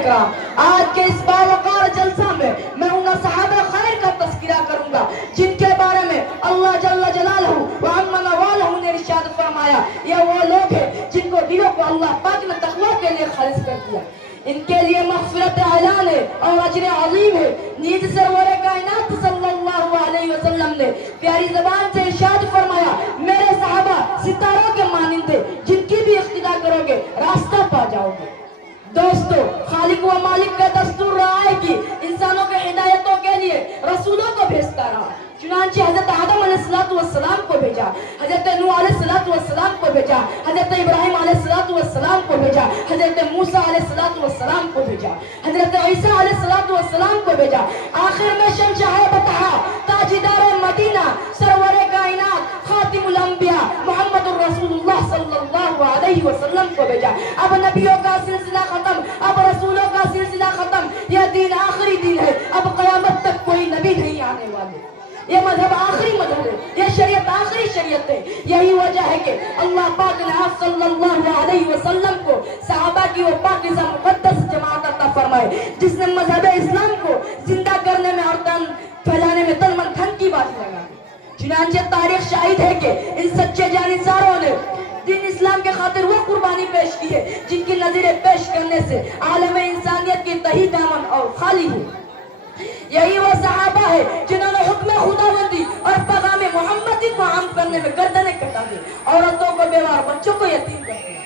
اکرام، آج کے اس باوقار جلسہ میں میں ان صحابہ خیر کا تذکرہ کروں گا جن کے بارے میں اللہ جل جلالہ وعم نوالہ نے ارشاد فرمایا یہ وہ لوگ ہیں جن کو دلوں کو اللہ پاک نے تقوی کے لیے خالص کر دیا، ان کے لیے مغفرت اعلان ہے اور اجر عظیم ہے۔ نیز سرور کائنات صلی اللہ علیہ وسلم نے پیاری زبان سے ارشاد فرمایا میرے صحابہ ستاروں کے مانند ہیں، جن کی بھی اقتدا کرو گے راستہ پا جاؤ گے۔ دوستو، خالق و مالک کا دستور رہا ہے کہ انسانوں کے ہدایتوں کے لیے رسولوں کو بھیجتا رہا، چنانچہ حضرت آدم علیہ السلام کو بھیجا، حضرت نوح علیہ السلام کو بھیجا، حضرت ابراہیم علیہ السلام کو بھیجا، حضرت موسیٰ علیہ السلام کو بھیجا، حضرت عیسیٰ علیہ السلام کو بھیجا، آخر میں شہنشاہ بطحا تاجدار مدینہ سرور کائنات خاتم الانبیاء محمد الرسول اللہ صلی اللہ علیہ وسلم کو بھیجا۔ اب نبیوں کا سلسلہ ختم، اب رسولوں کا سلسلہ ختم، یہ دین آخری دین ہے، اب قیامت تک کوئی نبی نہیں آنے والے، یہ مذہب آخری مذہب ہے، یہ شریعت آخری شریعت ہے۔ یہی وجہ ہے کہ اللہ پاک نے آپ صلی اللہ علیہ وسلم کو صحابہ کی وہ پاکیزہ مقدس جماعت عطا فرمائے جس نے مذہب اسلام کو زندہ کرنے میں اور تن پھیلانے میں تن من دھن کی بات لگا دی۔ چنانچہ تاریخ شاہد ہے کہ ان سچے جانصاروں نے دین اسلام کے خاطر وہ قربانی پیش کی ہے جن کی نظریں پیش کرنے سے عالم انسانیت کی تہی دامن اور خالی ہے۔ یہی وہ صحابہ ہے جنہوں نے حکم خداوندی اور پیغام محمدی کو عام کرنے میں گردنیں کٹا دی، عورتوں کو بیوہ اور بچوں کو یتیم کر دیا۔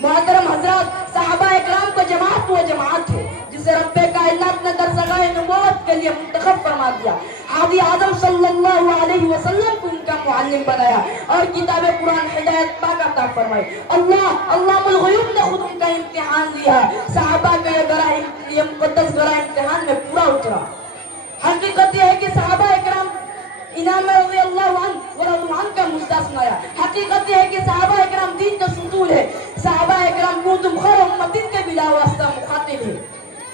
محترم حضرات، صحابہ اکرام کو جماعت وہ جماعت ہے جسے رب کائنات نے در سگائے نبوت کے لیے منتخب فرما دیا، ہادی اعظم صلی اللہ علیہ وسلم کو ان کا معلم بنایا اور کتاب قرآن ہدایت پاک عطا فرمائی۔ اللہ الغیوب نے خود ان کا امتحان لیا، صحابہ کا یہ مقدس گرہ امتحان میں پورا اترا۔ حقیقت یہ ہے کہ صحابہ اکرام انعام رضی اللہ عنہ ورضوا عنہ کا مجدہ سنایا۔ حقیقت یہ ہے کہ صحابہ اکرام دین کا ستون ہے، صحابہ اکرام کنتم خیر امت کے بلا واسطہ مخاطب ہے،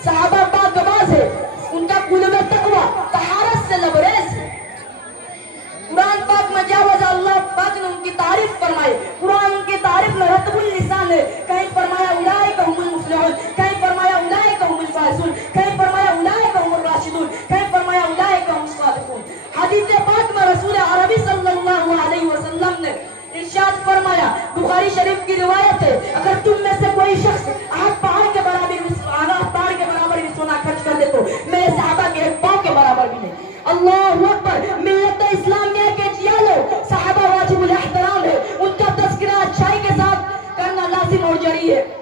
صحابہ پاکباز ہے، ان کا قلب تقوی طہارت سے لبریز ہے۔ قرآن پاک میں جاوز اللہ پاک نے ان کی تعریف فرمائی، قرآن ان کی تعریف میں رتب اللسان ہے، کہیں فرمایا اولئک هم المفلحون، کہیں فرمایا اولئک هم الفائزون، کہیں فرمایا اولئک هم الراشدون، کہیں فرمایا اولئک هم الصادقون۔ حدیث پاک میں رسول عربی صلی اللہ علیہ وسلم نے ارشاد فرمایا، بخاری شریف کی روایت ہے، اگر تم میں سے کوئی شخص آٹھ پہاڑ کے برابر بھی سونا خرچ کر دے تو میرے صحابہ کے ایک پاؤں کے برابر بھی نہیں۔ اللہ اکبر، ملت اسلامیہ کے جیالو صحابہ واجب الاحترام ہے، ان کا تذکرہ اچھائی کے ساتھ کرنا لازم اور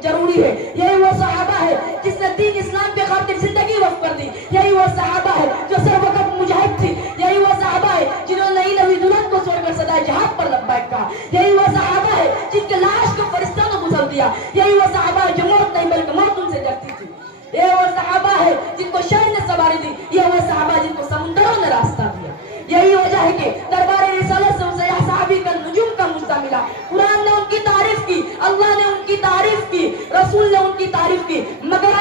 ضروری ہے۔ یہی وہ صحابہ ہے جس نے دین اسلام کے خاطر زندگی وقف کر دی، یہی وہ صحابہ ہے جو سر وقت مجاہد تھی، یہی وہ صحابہ ہے جنہوں نے نئی دلہن کو چھوڑ کر صدائے جہاد پر لبیک کہا، یہی وہ صحابہ ہے جن کے لاش کو فرشتوں نے گزر دیا، یہی وہ صحابہ ہے جو موت نہیں بلکہ موت ان سے ڈرتی تھی، یہ وہ صحابہ ہے جن کو شہر نے سواری دی، یہ وہ صحابہ جن کو سمندروں نے راستہ دیا۔ یہی وجہ ہے کہ دربار رسالت سے اسے صحابی کا نجوم کا مجدہ ملا۔ قرآن نے ان کی تعریف کی، اللہ نے ان کی تعریف کی، رسول نے ان کی تعریف کی، مگر